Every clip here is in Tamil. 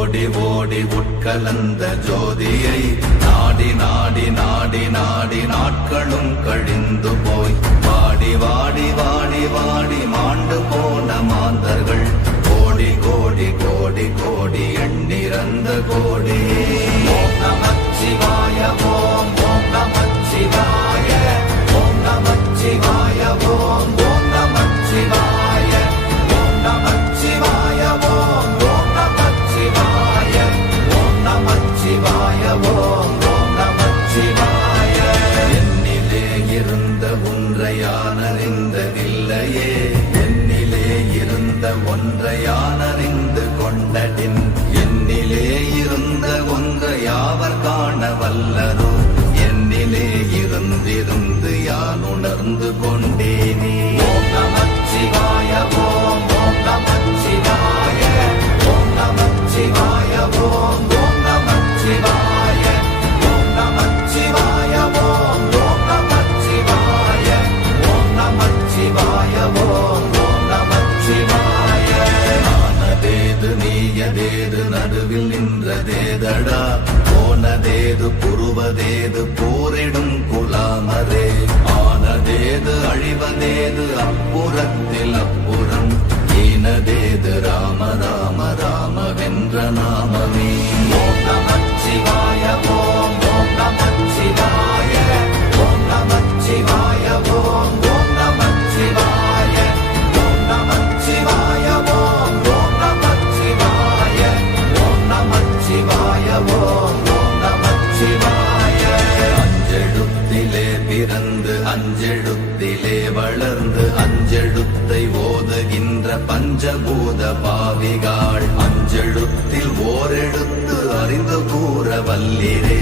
ஓடி ஓடி உட்கலந்த ஜோதியை நாடி நாடி நாடி நாடி நாட்களும் கழிந்து போய் வாடி வாடி வாடி வாடி மாண்டு போன மாந்தர்கள் கோடி கோடி கோடி கோடி எண்ணிறந்த கோடி. ஓம் நமச்சிவாய ஓம் ஓம் நமச்சிவாய ஓம் நமச்சிவாய ஓம் ஓம் நமச்சிவாய ஓம் நமச்சிவாய ஓம் ஓம் நமச்சிவாய ஓம் நமச்சிவாய ஓம் ஓம் நமச்சிவாய. என்னிலே இருந்த ஒன்றை யான் அறிந்ததில்லையே, என்னிலே இருந்த ஒன்றை யான் அறிந்து கொண்டடின், என்னிலே இருந்த ஒன்றை யாவர் காண வல்லரோ, என்னிலே இருந்திருந்து யான் உணர்ந்து கொண்டேனே. ஓம் நமச்சிவாய ஓம் ஓம் நமச்சிவாய ஓம் நமச்சிவாய ஓம் ஓம் நமச்சிவாய ஓம் நமச்சிவாய ஓம் ஓம் நமச்சிவாய ஓம் நமச்சிவாய ஓம் ஓம் நமச்சிவாய. ஆனதேது நீயதேது நடுவில் நின்றதேதடா, போனதேது புருவதேது போரிடும் குலாமரே, ஆனதேது அழிவதேது அப்புறத்தில் அப்புறம், ஈனதேது ராம ராம ராம வென்ற நாமமே. ஓம் நமச்சிவாய ஓம் ஓம் நமச்சிவாய ஓம் நமச்சிவாய ஓம் ஓம் நமச்சிவாய ஓம் நமச்சிவாய ஓம் ஓம் நமச்சிவாய ஓம் நமச்சிவாய ஓம் ஓம் நமச்சிவாய. அஞ்செழுத்திலே பிறந்து அஞ்செழுத்திலே வளர்ந்து அஞ்செழுத்தை ஓதுகின்ற பஞ்சபூத பாவிகாள், அஞ்செழுத்தில் ஓரெழுத்து அறிந்து கூற வல்லிரே,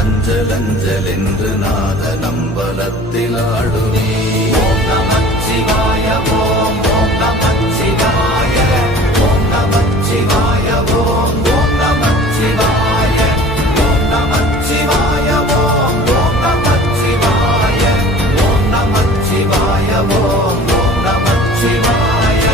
அஞ்சல் அஞ்சல் என்று நாத நம்பலத்தில் ஆடுவே. ஓம் நமச்சிவாய ஓம் ஓம் நமச்சிவாய ஓம் நமச்சிவாய ஓம் ஓம் நமச்சிவாய ஓம் நமச்சிவாய ஓம் ஓம் நமச்சிவாய ஓம் நமச்சிவாய ஓம் ஓம் நமச்சிவாய.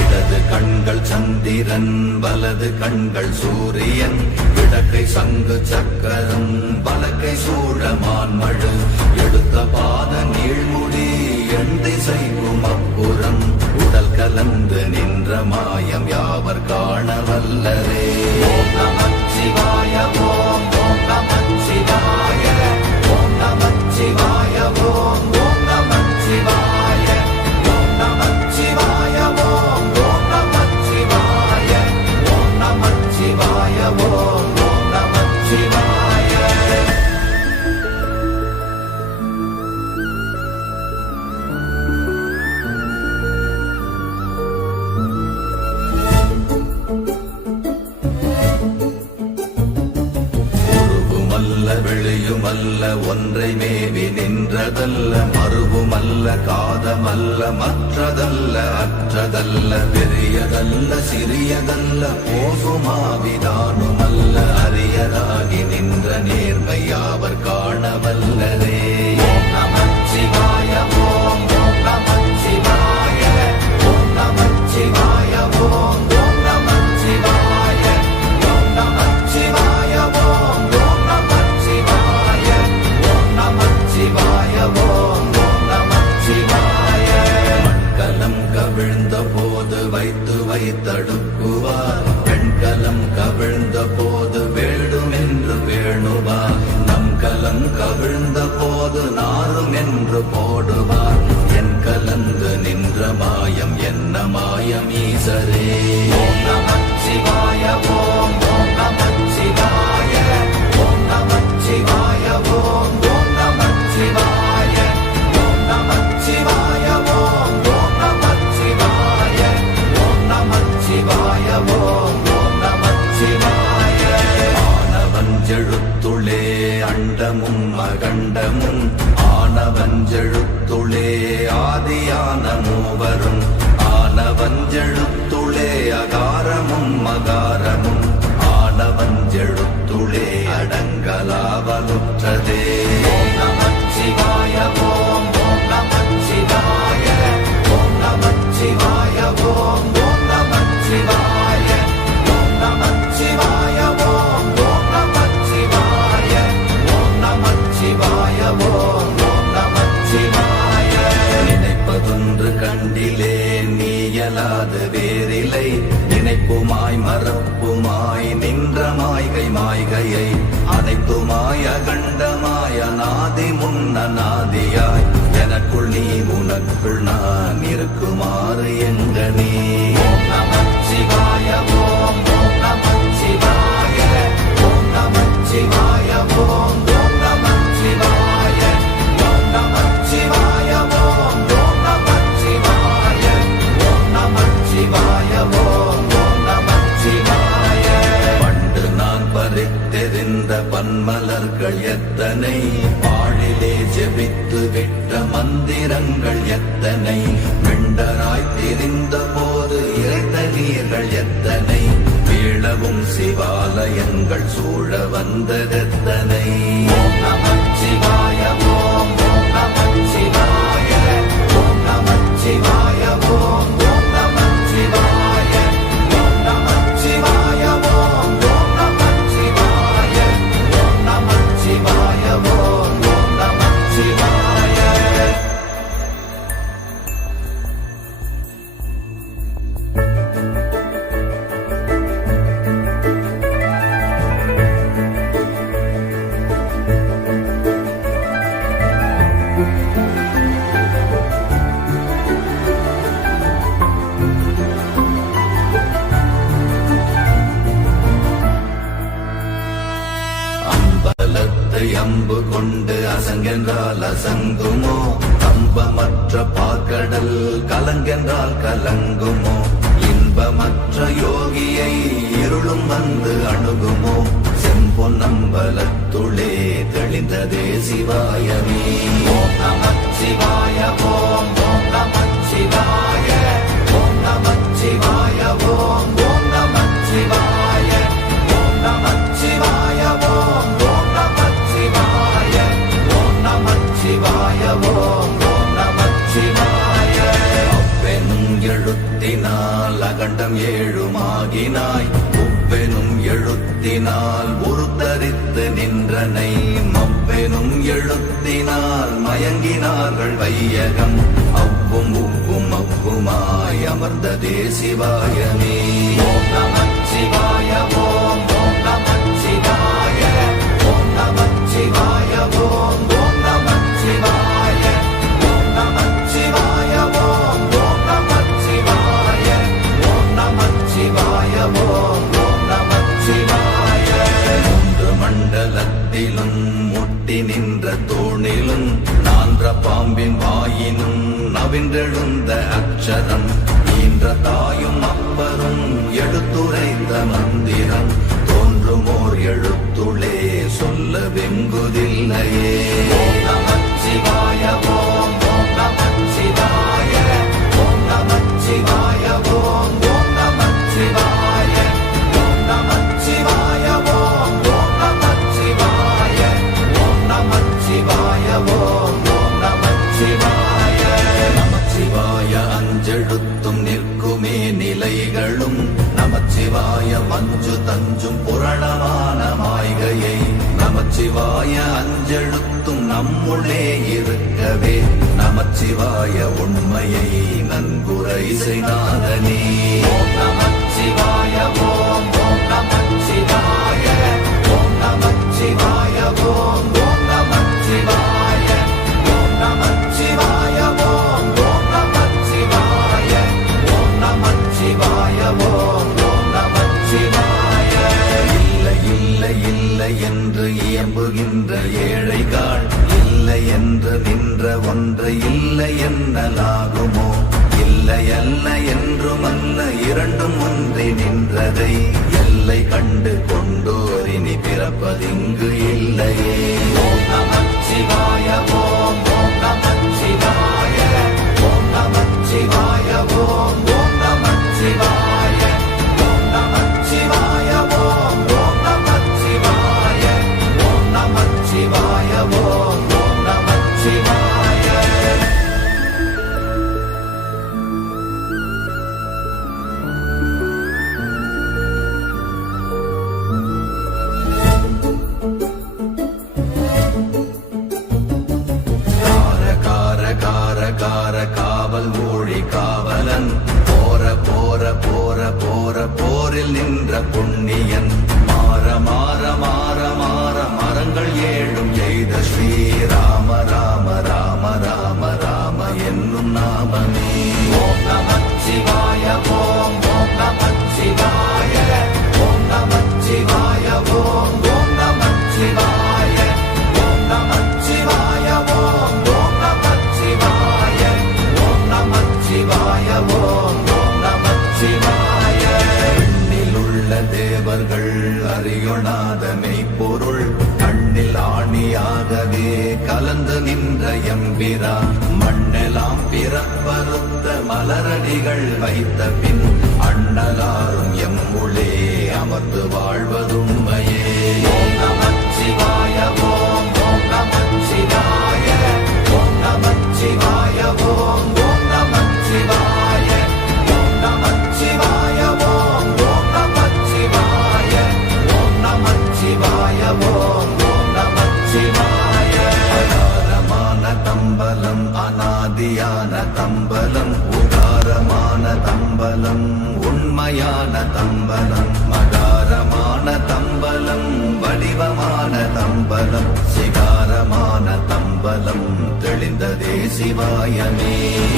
இடது கண்கள் சந்திரன் வலது கண்கள் சூரியன், இடக்கை சங்கு சக்கரம் வலக்கை சூழமான் மழு, எடுத்த பாத நீழ்முடி எண் திசைக்கும் அப்புறம், உடல் கலந்து நின்ற மாயம் யாவர் காண வல்லரே. ஓம் நமச்சிவாய ஓம் ஓம் நமச்சிவாய ஓம் நமச்சிவாய ஓம் ஓம் நமச்சிவாய ஓம் நமச்சிவாய ஓம் ஓம் நமச்சிவாய ஓம் நமச்சிவாய ஓம் ஓம் நமச்சிவாய. வெளியுமல்ல ஒன்றை மேவி நின்றதல்ல, மறுவுமல்ல காதமல்ல மற்றதல்ல அற்றதல்ல, பெரியதல்ல சிறியதல்ல போகுமாவிதானுமல்ல, அரியதாகி நின்ற நேர்மை யாவர் காண வல்லரே. ஓம் நமச்சிவாய ஓம் ஓம் நமச்சிவாய ஓம் நமச்சிவாய ஓம் ஓம் நமச்சிவாய ஓம் நமச்சிவாய ஓம் ஓம் நமச்சிவாய ஓம் நமச்சிவாய ஓம் ஓம் நமச்சிவாய. மண்கலம் கவிழ்ந்த போது வைத்து வைத்தடுக்குவார், பெண்கலம் கவிழ்ந்த போது வேடும் என்று வேணுவார், நம் கலம் கவிழ்ந்த போது நாரும் என்று போடுவார், என் கலந்து நின்ற மாயம் என்ன மாயம் ஈசரே. ஓம் நமச்சிவாய ஓம் ஓம் நமச்சிவாய ஓம் நமச்சிவாய ஓம் ஓம் நமச்சிவாய ஓம் நமச்சிவாய ஓம் ஓம் நமச்சிவாய ஓம் நமச்சிவாய ஓம் ஓம் நமச்சிவாய. ஆனவஞ்செழுத்துளே அண்டமும் அகண்டமும், ஆனவஞ்செழுத்துளே ஆதியான மூவரும், ஆனவஞ்செழுத்துளே அகாரமும் மகாரமும், ஆனவஞ்செழுத்துளே அடங்கலாவலுற்றதே. ஓம் நமச்சிவாய ஓம் ஓம் நமச்சிவாய ஓம் நமச்சிவாய ஓம் ஓம் நமச்சிவாய ஓம் நமச்சிவாய அல்லாது வேறில்லை. நினைப்புமாய் மறப்புமாய் நின்ற மாய்கை மாய்கையை அனைத்துமாய் அகண்டமாய் அநாதி முன்னநாதியாய் எனக்குள் நீ உனக்குள் நான் இருக்குமாறு எங்க நீ. ஓம் நமச்சிவாய ஓம் ஓம் நமச்சிவாய ஓம் நமச்சிவாய ஓம் ஓம் நமச்சிவாய ஓம் நமச்சிவாய ஓம் ஓம் நமச்சிவாய ஓம் நமச்சிவாய ஓம் ஓம் நமச்சிவாய. பண்டு நான் பறித்தெறிந்த பன்மலர்கள் எத்தனை, பாழிலே ஜெபித்து விட்ட மந்திரங்கள் எத்தனை, மெண்டராய் திரிந்த போது இறைத்த நீர்கள் எத்தனை, வீழவும் சிவாலயங்கள் சூழ வந்ததெத்தனை. ஓம் நமச்சிவாய ஓம் ஓம் நமச்சிவாய ஓம் நமச்சிவாய ஓம் ஓம் நமச்சிவாய ஓம் நமச்சிவாய ஓம் ஓம் நமச்சிவாய ஓம் நமச்சிவாய ஓம் ஓம் நமச்சிவாய. அம்பலத்தை அம்பு கொண்டு அசங்கென்றால் அசங்குமோ, கம்பமற்ற பாக்கடல் கலங்கென்றால் கலங்குமோ, இன்பமற்ற யோகியை இருளும் வந்து அணுகுமோ, செம்பொன்னம்பலத்துளே தெளிந்ததே சிவாயமே. ஓம் நமச்சிவாய ஓம் ஓம் நமச்சிவாய ஓம் நமச்சிவாய ஓம் ஓம் நமச்சிவாய ஓம் நமச்சிவாய ஓம் ஓம் நமச்சிவாய ஓம் நமச்சிவாய ஓம் ஓம் நமச்சிவாய. அப்பெனும் எழுத்தினால் அகண்டம் ஏழுமாகினாய், உப்பெனும் எழுத்தினால் உருத்தரித்து நின்றனை, மப்பெனும் எழுத்தினால் மயங்கினார்கள் வையகம், அவ்வும் உவ்வும் அவ்வுமாய் அமர்ந்ததே சிவாயமே. ஓம் நமச்சிவாய ஓம் ஓம் நமச்சிவாய ஓம் நமச்சிவாய ஓம் ஓம் நமச்சிவாய ஓம் நமச்சிவாய ஓம் ஓம் நமச்சிவாய ஓம் நமச்சிவாய ஓம் ஓம் நமச்சிவாய. மூன்று மண்டலத்திலும் முட்டி நின்ற தூணிலும் நான்ற பாம்பின் வாயினும் நவின்றெழுந்த அக்ஷரம், ஈன்ற தாயும் அப்பரும் எடுத்துரைத்த மந்திரம், தோன்றுமோர் எழுத்துளே சொல்ல வெங்குதில்லையே. ஓம் நமச்சிவாய ஓம் ஓம் நமச்சிவாய ஓம் நமச்சிவாய ஓம் ஓம் நமச்சிவாய ஓம் நமச்சிவாய ஓம் ஓம் நமச்சிவாய ஓம் நமச்சிவாய ஓம் ஓம் நமச்சிவாய. நமச்சிவாய அஞ்செழுத்தும் நிற்குமே நிலைகளும், நமச்சிவாய மஞ்சு தஞ்சும் புரணமான மாய்கையை, நமச்சிவாய அஞ்செழுத்தும் நம்முள்ளே இருக்கவே, நமச்சிவாய உண்மையை நன்குரை செய்தாதனே. ஓம் நமச்சிவாய ஓம் ஓம் நமச்சிவாய ஓம் நமச்சிவாய ஓம் ஓம் நமச்சிவாய ஓம் நமச்சிவாய ஓம் ஓம் நமச்சிவாய ஓம் நமச்சிவாய ஓம் ஓம் நமச்சிவாய. இல்லை இல்லை இல்லை என்று இயம்புகின்ற ஏழைகள், இல்லை என்று நின்ற ஒன்று இல்லை என்னலாகுமோ, இல்லை அல்ல என்றுமல்ல இரண்டும் ஒன்றி நின்றதை, எல்லை கண்டு கொண்டோர் இனி பிறப்பதிங்கு இல்லையே. ஓம் நமச்சிவாய ஓம் ஓம் நமச்சிவாய ஓம் நமச்சிவாய ஓம் ஓம் நமச்சிவாய ஓம் நமச்சிவாய ஓம் ஓம் நமச்சிவாய ஓம் நமச்சிவாய ஓம் ஓம் நமச்சிவாய. புண்ணியன் மாற மாற மாற மாற மரங்கள் ஏழும் எய்த ஸ்ரீராம ராம ராம ராம ராம என்னும் நாமமே. ஓம் நமச்சிவாய ஓம் ஓம் நமச்சிவாய ஓம் நமச்சிவாய ஓம் ஓம் நமச்சிவாய ஓம் நமச்சிவாய ஓம் ஓம் நமச்சிவாய ஓம் நமச்சிவாய ஓம் ஓம் நமச்சிவாய. எண்ணிலுள்ள தேவர்கள் அறியொணாத மெய்ப்பொருள் கண்ணில் ஆணியாகவே கலந்து நின்ற எம்பிரா மண்ணெல்லாம் பிறப்பறுத்த மலரடிகள் வைத்த பின் அண்ணலாரும் எம்முளே அமர்ந்து வாழ்வதுண்மையே. ஓம் நமச்சிவாய ஓம் ஓம் நமச்சிவாய ஓம் நமச்சிவாய ஓம் ஓம் நமச்சிவாய ஓம் நமச்சிவாய ஓம் ஓம் நமச்சிவாய ஓம் நமச்சிவாய ஓம் ஓம் நமச்சிவாய. அகாரமான தம்பலம் அநாதியான தம்பலம் உகாரமான தம்பலம் உண்மையான தம்பலம் மகாரமான தம்பலம் வடிவமான தம்பலம் சிகாரமான தம்பலம் தெளிந்ததே சிவாயமே.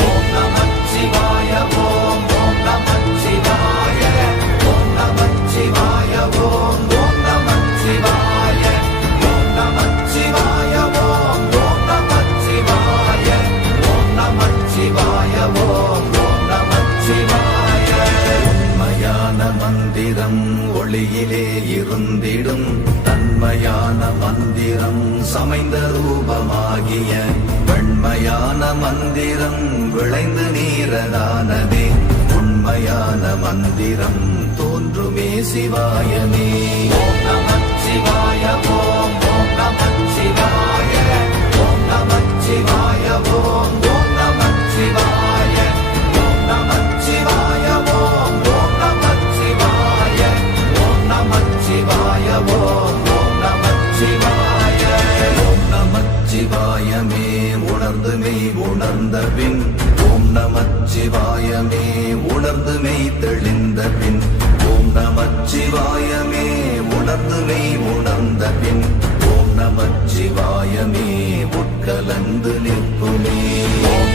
ஓம் நமச்சிவாய ஓம் ஓம் நமச்சிவாய ஓம் நமச்சிவாய ஓம் ஓம் நமச்சிவாய ஓம் நமச்சிவாய ஓம் ஓம் நமச்சிவாய ஓம் நமச்சிவாய ஓம் ஓம் நமச்சிவாய. உண்மையான மந்திரம் ஒளியிலே இருந்திடும் தன்மையான மந்திரம் சமைந்த ரூபமாகிய வெண்மையான மந்திரம் விளைந்து நீரதானதே உண்மையான மந்திரம் தோன்றுமே சிவாயமே. ஓம் நமச்சிவாய ஓம் ஓம் நமச்சிவாய ஓம் நமச்சிவாய ஓம் ஓம் நமச்சிவாய ஓம் நமச்சிவாய ஓம் ஓம் நமச்சிவாய ஓம் நமச்சிவாய ஓம் ஓம் நமச்சிவாய. ஓம் நமச்சிவாயமே உணர்ந்து மெய் உணர்ந்த பின் ஓம் நமச்சிவாயமே உணர்ந்து மெய் தெளிந்த பின் ஓம் நமச்சிவாயமே உணர்ந்து மெய் உணர்ந்த பின் ஓம் நமச்சிவாயமே உட்கலந்து நிற்குமே. ஓம்